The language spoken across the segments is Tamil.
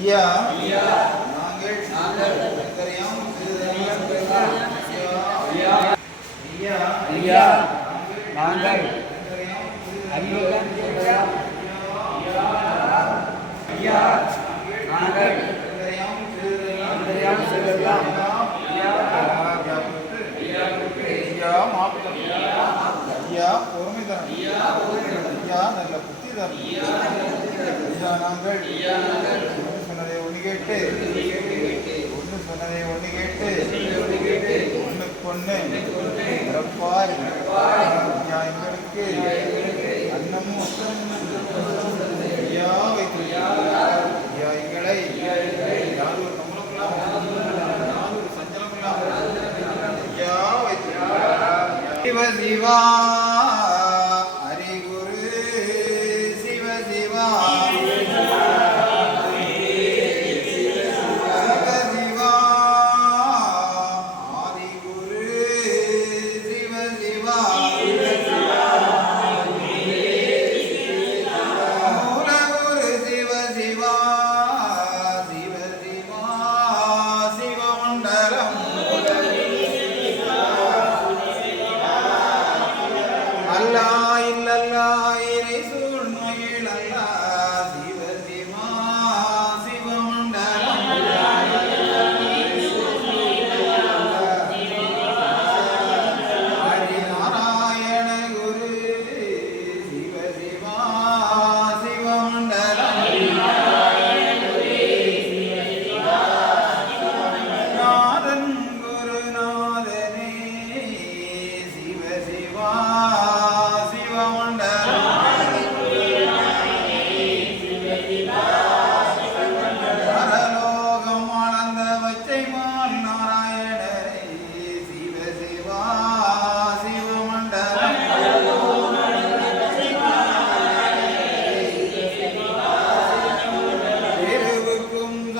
ஐயா நாங்கள் நாங்கள் தெரியாமல் செய்ததெல்லாம் ஐயா ஐயா நாங்கள் ஐயா நாங்கள் ஐயா பொறுமை தரணும் ஐயா நல்ல புத்தி தரணும் ஐயா நாங்கள் ஐயா சொன்னதை ஒன்று கேட்டு ஒன்று சொன்னதை ஒன்று கேட்டு. ஒன்றுக்கு ஒன்று சிறப்பார் ஐயா எங்களுக்கு அன்னமும் ஐயா வைத்து ஐயா எங்களை யாதொரு கமலமில்லாமல் யாதொரு சஞ்சலமில்லாமல் ஐயா வைத்து சிவ சிவா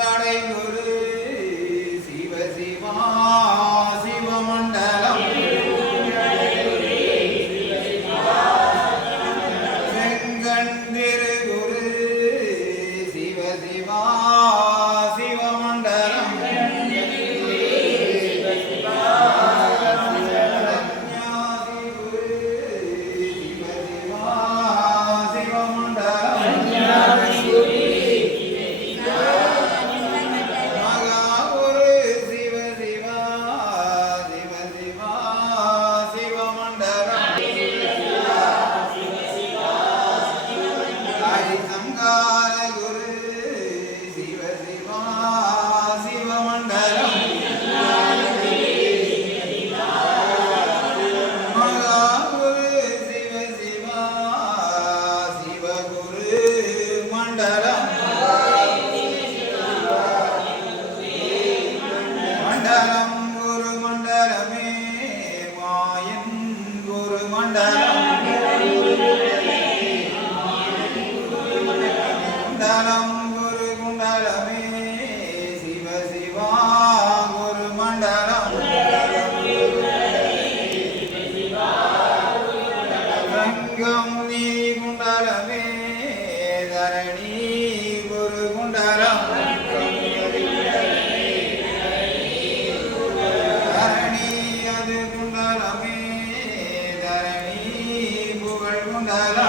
I'm not no தரணி புகழ் குண்டலம்